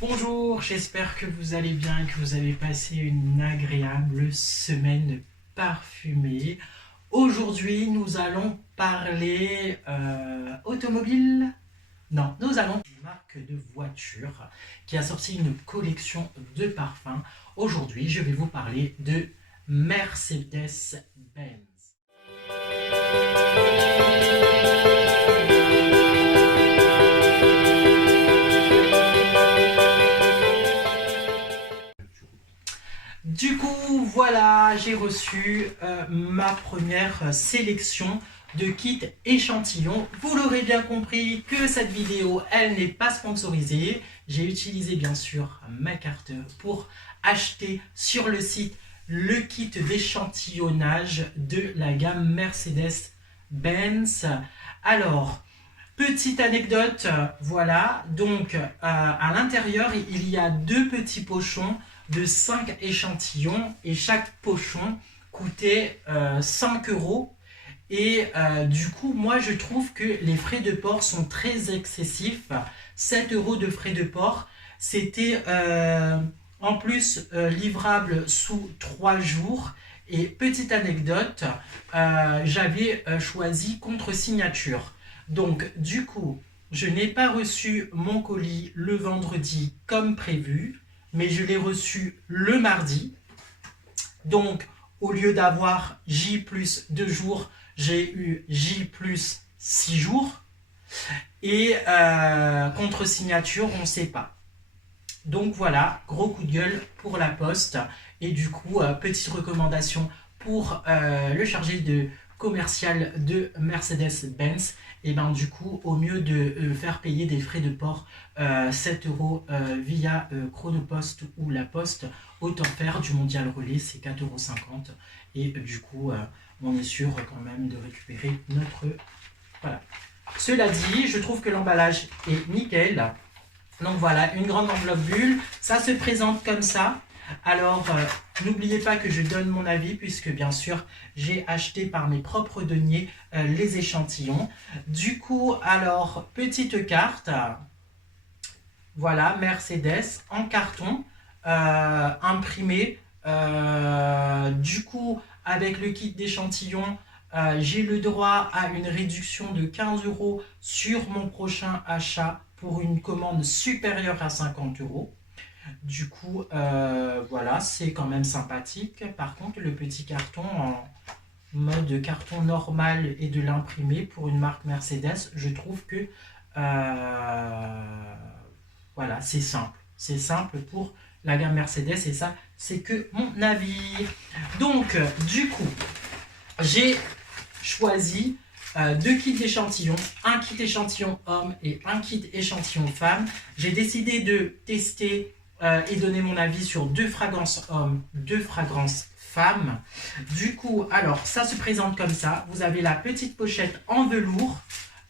Bonjour, j'espère que vous allez bien, que vous avez passé une agréable semaine parfumée. Aujourd'hui, nous allons parler automobile. Non, nous allons parler d'une marque de voiture qui a sorti une collection de parfums. Aujourd'hui, je vais vous parler de Mercedes-Benz. Du coup, voilà, j'ai reçu ma première sélection de kits échantillons. Vous l'aurez bien compris que cette vidéo, elle n'est pas sponsorisée. J'ai utilisé bien sûr ma carte pour acheter sur le site le kit d'échantillonnage de la gamme Mercedes-Benz. Alors, petite anecdote, voilà, donc à l'intérieur, il y a deux petits pochons de 5 échantillons et chaque pochon coûtait 5 euros. Et du coup, moi je trouve que les frais de port sont très excessifs. 7 euros de frais de port, c'était en plus livrable sous 3 jours. Et petite anecdote, j'avais choisi contre signature. Donc du coup, je n'ai pas reçu mon colis le vendredi comme prévu, mais je l'ai reçu le mardi. Donc, au lieu d'avoir J plus 2 jours, j'ai eu J plus 6 jours. Et contre signature, on ne sait pas. Donc voilà, gros coup de gueule pour la poste. Et du coup, petite recommandation pour le chargé de commercial de Mercedes-Benz. Et ben du coup, au mieux de faire payer des frais de port 7 euros via Chronopost ou la Poste, autant faire du Mondial Relais, c'est 4,50 euros. Et du coup, on est sûr quand même de récupérer notre... Voilà. Cela dit, je trouve que l'emballage est nickel. Donc voilà, une grande enveloppe bulle. Ça se présente comme ça. Alors, n'oubliez pas que je donne mon avis puisque bien sûr, j'ai acheté par mes propres deniers les échantillons. Du coup, alors, petite carte. Voilà, Mercedes en carton, imprimé. Du coup, avec le kit d'échantillons, j'ai le droit à une réduction de 15 euros sur mon prochain achat pour une commande supérieure à 50 euros. Du coup, voilà, c'est quand même sympathique. Par contre, le petit carton en mode carton normal et de l'imprimer pour une marque Mercedes, je trouve que voilà, c'est simple. C'est simple pour la gamme Mercedes et ça, c'est que mon avis. Donc, du coup, j'ai choisi deux kits d'échantillons, un kit échantillon homme et un kit échantillon femme. J'ai décidé de tester et donner mon avis sur deux fragrances hommes, deux fragrances femmes. Du coup, alors, ça se présente comme ça. Vous avez la petite pochette en velours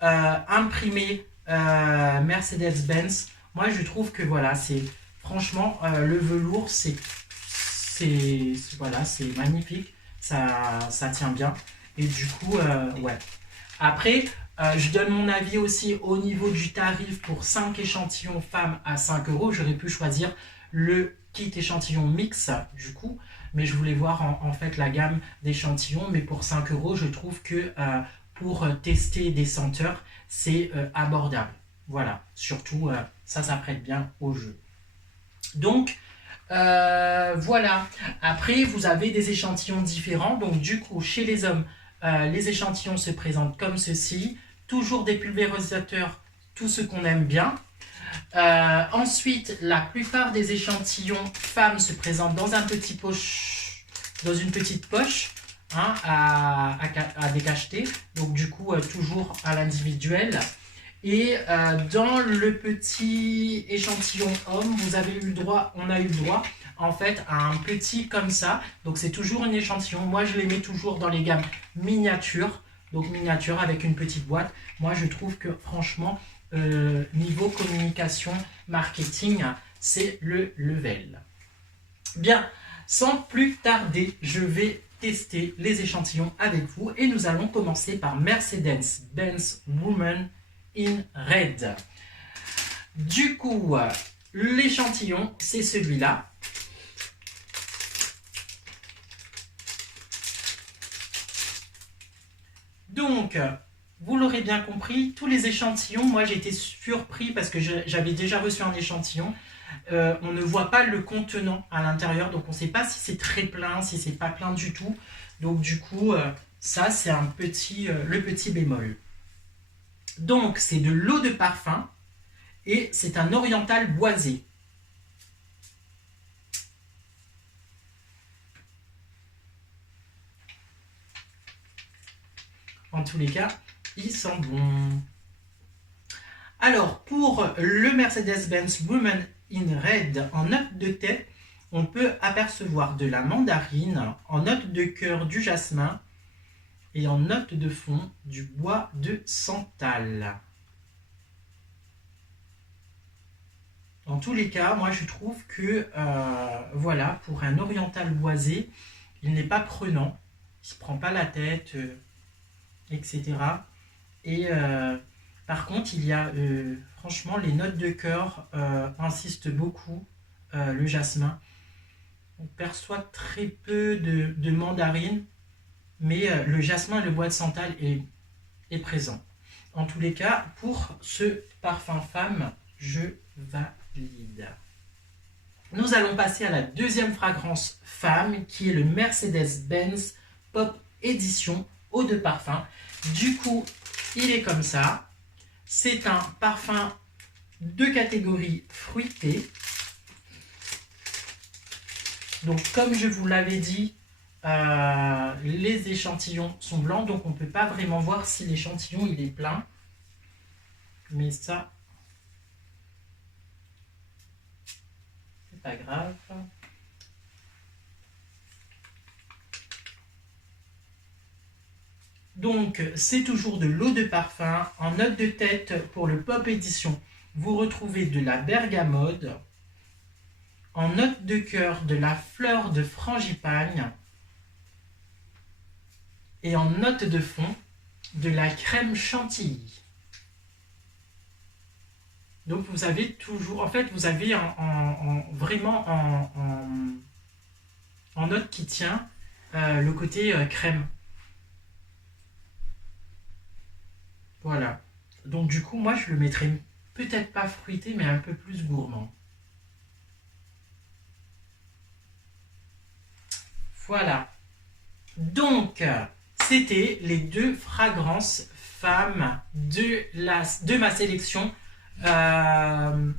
imprimée Mercedes-Benz. Moi, je trouve que voilà, c'est franchement le velours, voilà, c'est magnifique. Ça tient bien. Et du coup, ouais. Après, je donne mon avis aussi au niveau du tarif pour 5 échantillons femmes à 5 euros. J'aurais pu choisir le kit échantillon mix, du coup. Mais je voulais voir en fait la gamme d'échantillons. Mais pour 5 euros, je trouve que pour tester des senteurs, c'est abordable. Voilà. Surtout, ça prête bien au jeu. Donc, voilà. Après, vous avez des échantillons différents. Donc, du coup, chez les hommes, les échantillons se présentent comme ceci. Toujours des pulvérisateurs, tout ce qu'on aime bien. Ensuite, la plupart des échantillons femmes se présentent dans un petit poche, dans une petite poche hein, à décacheter. Donc, du coup, toujours à l'individuel. Et dans le petit échantillon homme, vous avez eu le droit, on a eu le droit en fait à un petit comme ça. Donc c'est toujours un échantillon. Moi je les mets toujours dans les gammes miniatures. Donc miniature avec une petite boîte. Moi je trouve que franchement, niveau communication, marketing, c'est le level. Bien, sans plus tarder, je vais tester les échantillons avec vous. Et nous allons commencer par Mercedes-Benz Woman in Red. Du coup, l'échantillon, c'est celui-là. Donc, vous l'aurez bien compris, tous les échantillons, moi j'ai été surpris parce que j'avais déjà reçu un échantillon. On ne voit pas le contenant à l'intérieur, donc on ne sait pas si c'est très plein, si c'est pas plein du tout. Donc du coup, ça c'est le petit bémol. Donc c'est de l'eau de parfum et c'est un oriental boisé. En tous les cas, il sent bon. Alors, pour le Mercedes-Benz Woman in Red en note de thé, on peut apercevoir de la mandarine, en note de cœur du jasmin et en note de fond du bois de santal. En tous les cas, moi je trouve que voilà, pour un oriental boisé, il n'est pas prenant, il ne se prend pas la tête, etc. Et par contre, il y a franchement les notes de cœur insistent beaucoup, le jasmin. On perçoit très peu de mandarine, mais le jasmin et le bois de santal est présent. En tous les cas, pour ce parfum femme, je valide. Nous allons passer à la deuxième fragrance femme, qui est le Mercedes-Benz Pop Edition Eau de Parfum. Du coup, il est comme ça. C'est un parfum de catégorie fruitée. Donc, comme je vous l'avais dit, les échantillons sont blancs, donc on ne peut pas vraiment voir si l'échantillon il est plein. Mais ça, c'est pas grave. Donc, c'est toujours de l'eau de parfum. En note de tête pour le Pop Edition, vous retrouvez de la bergamote. En note de cœur, de la fleur de frangipane. Et en note de fond, de la crème chantilly. Donc, vous avez toujours... En fait, vous avez vraiment en note qui tient le côté crème. Voilà. Donc du coup, moi, je le mettrais peut-être pas fruité, mais un peu plus gourmand. Voilà. Donc, c'était les deux fragrances femmes de ma sélection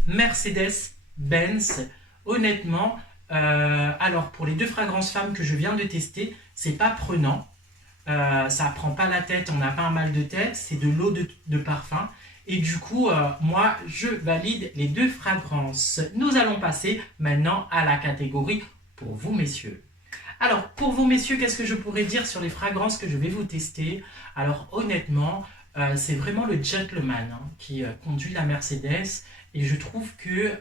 Mercedes-Benz. Honnêtement, alors pour les deux fragrances femmes que je viens de tester, c'est pas prenant. Ça prend pas la tête, on n'a pas un mal de tête, c'est de l'eau de parfum. Et du coup, moi, je valide les deux fragrances. Nous allons passer maintenant à la catégorie pour vous, messieurs. Alors, pour vous, messieurs, qu'est-ce que je pourrais dire sur les fragrances que je vais vous tester? Alors, honnêtement, c'est vraiment le gentleman qui conduit la Mercedes. Et je trouve que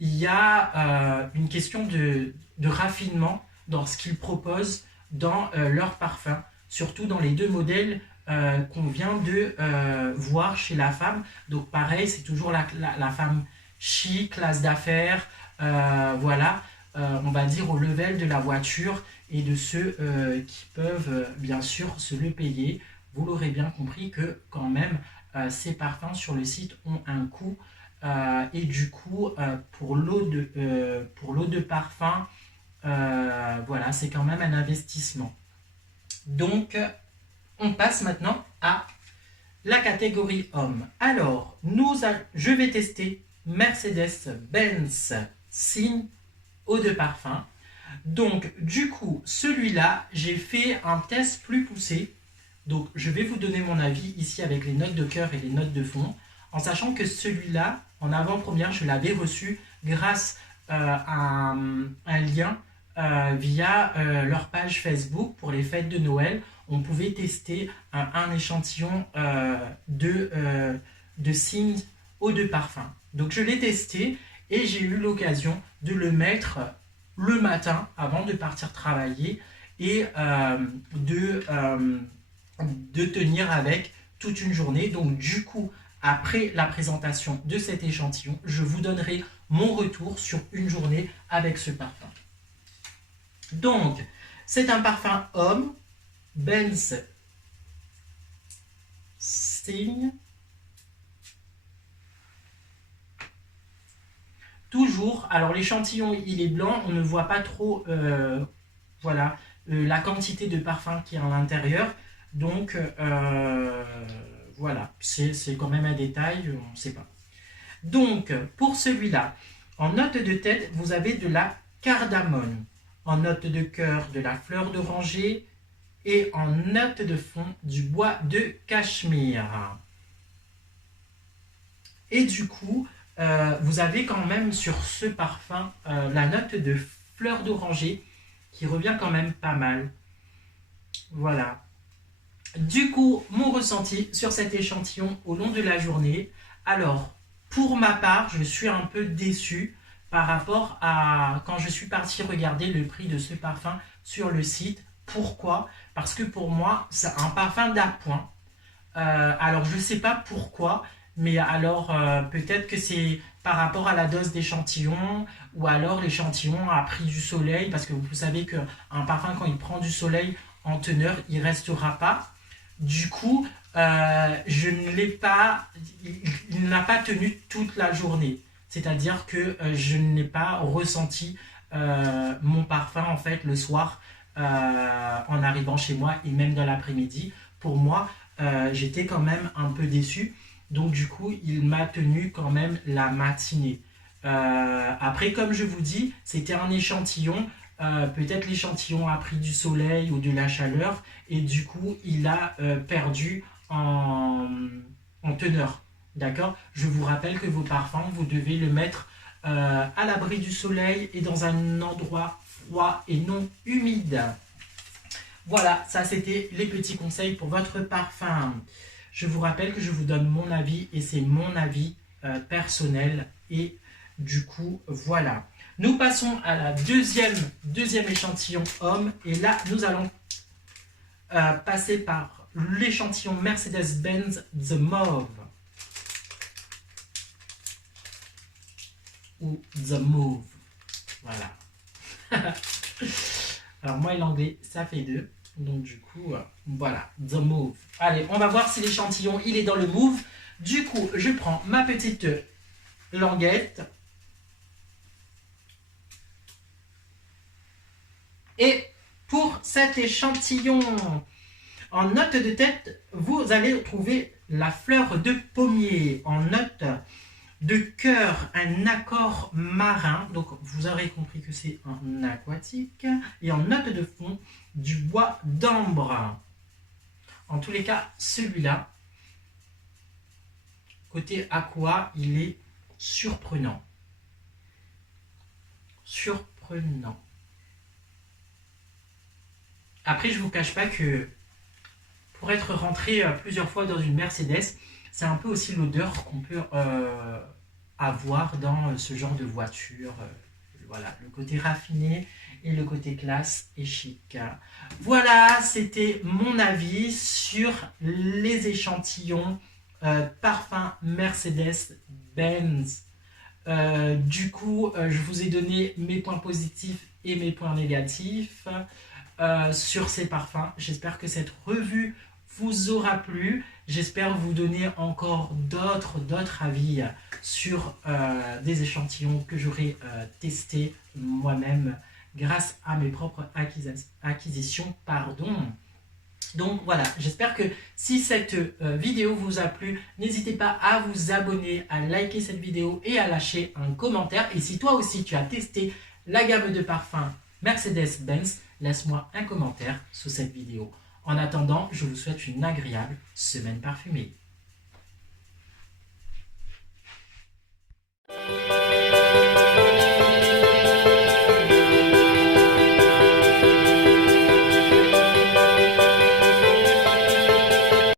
il y a une question de raffinement dans ce qu'ils proposent dans leur parfum, surtout dans les deux modèles qu'on vient de voir chez la femme. Donc pareil, c'est toujours la femme chic, classe d'affaires, voilà, on va dire au level de la voiture et de ceux qui peuvent bien sûr se le payer. Vous l'aurez bien compris que quand même ces parfums sur le site ont un coût et du coup pour l'eau de parfum, voilà, c'est quand même un investissement. Donc, on passe maintenant à la catégorie homme. Alors, je vais tester Mercedes-Benz Signe Eau de Parfum. Donc, du coup, celui-là, j'ai fait un test plus poussé. Donc, je vais vous donner mon avis ici avec les notes de cœur et les notes de fond, en sachant que celui-là, en avant-première, je l'avais reçu grâce à un lien via leur page Facebook pour les fêtes de Noël. On pouvait tester un échantillon de Signe Eau de Parfum. Donc je l'ai testé et j'ai eu l'occasion de le mettre le matin avant de partir travailler et de tenir avec toute une journée. Donc du coup, après la présentation de cet échantillon, je vous donnerai mon retour sur une journée avec ce parfum. Donc, c'est un parfum homme, Benz Sting. Toujours, alors l'échantillon il est blanc, on ne voit pas trop voilà, la quantité de parfum qui est à l'intérieur. Donc voilà, c'est quand même un détail, on ne sait pas. Donc pour celui-là, en note de tête, vous avez de la cardamone. En note de cœur, de la fleur d'oranger. Et en note de fond, du bois de cachemire. Et du coup, vous avez quand même sur ce parfum la note de fleur d'oranger qui revient quand même pas mal. Voilà. Du coup, mon ressenti sur cet échantillon au long de la journée. Alors, pour ma part, je suis un peu déçu par rapport à quand je suis parti regarder le prix de ce parfum sur le site. Pourquoi? Parce que pour moi, c'est un parfum d'appoint. Alors, je ne sais pas pourquoi, mais alors peut-être que c'est par rapport à la dose d'échantillon, ou alors l'échantillon a pris du soleil, parce que vous savez qu'un parfum, quand il prend du soleil en teneur, il ne restera pas. Du coup, je ne l'ai pas, il n'a pas tenu toute la journée. C'est-à-dire que je n'ai pas ressenti mon parfum en fait le soir en arrivant chez moi et même dans l'après-midi. Pour moi, j'étais quand même un peu déçu. Donc du coup, il m'a tenu quand même la matinée. Après, comme je vous dis, c'était un échantillon. Peut-être l'échantillon a pris du soleil ou de la chaleur et du coup il a perdu en teneur. D'accord? Je vous rappelle que vos parfums, vous devez le mettre à l'abri du soleil et dans un endroit froid et non humide. Voilà, ça c'était les petits conseils pour votre parfum. Je vous rappelle que je vous donne mon avis et c'est mon avis personnel et du coup voilà. Nous passons à la deuxième échantillon homme. Et là, nous allons passer par l'échantillon Mercedes-Benz The Mauve. Ou The Mauve. Voilà. Alors moi et l'anglais, ça fait deux. Donc du coup, voilà. The Mauve. Allez, on va voir si l'échantillon, il est dans le mauve. Du coup, je prends ma petite languette. Et pour cet échantillon, en note de tête, vous allez trouver la fleur de pommier. En note de cœur, un accord marin. Donc, vous aurez compris que c'est un aquatique. Et en note de fond, du bois d'ambre. En tous les cas, celui-là, côté aqua, il est surprenant. Surprenant. Après, je ne vous cache pas que pour être rentré plusieurs fois dans une Mercedes, c'est un peu aussi l'odeur qu'on peut avoir dans ce genre de voiture. Voilà, le côté raffiné et le côté classe et chic. Voilà, c'était mon avis sur les échantillons parfums Mercedes-Benz. Du coup, je vous ai donné mes points positifs et mes points négatifs. Sur ces parfums. J'espère que cette revue vous aura plu. J'espère vous donner encore d'autres avis sur des échantillons que j'aurai testés moi-même grâce à mes propres acquisitions. Donc voilà, j'espère que si cette vidéo vous a plu, n'hésitez pas à vous abonner, à liker cette vidéo et à lâcher un commentaire. Et si toi aussi tu as testé la gamme de parfums Mercedes-Benz, laisse-moi un commentaire sous cette vidéo. En attendant, je vous souhaite une agréable semaine parfumée.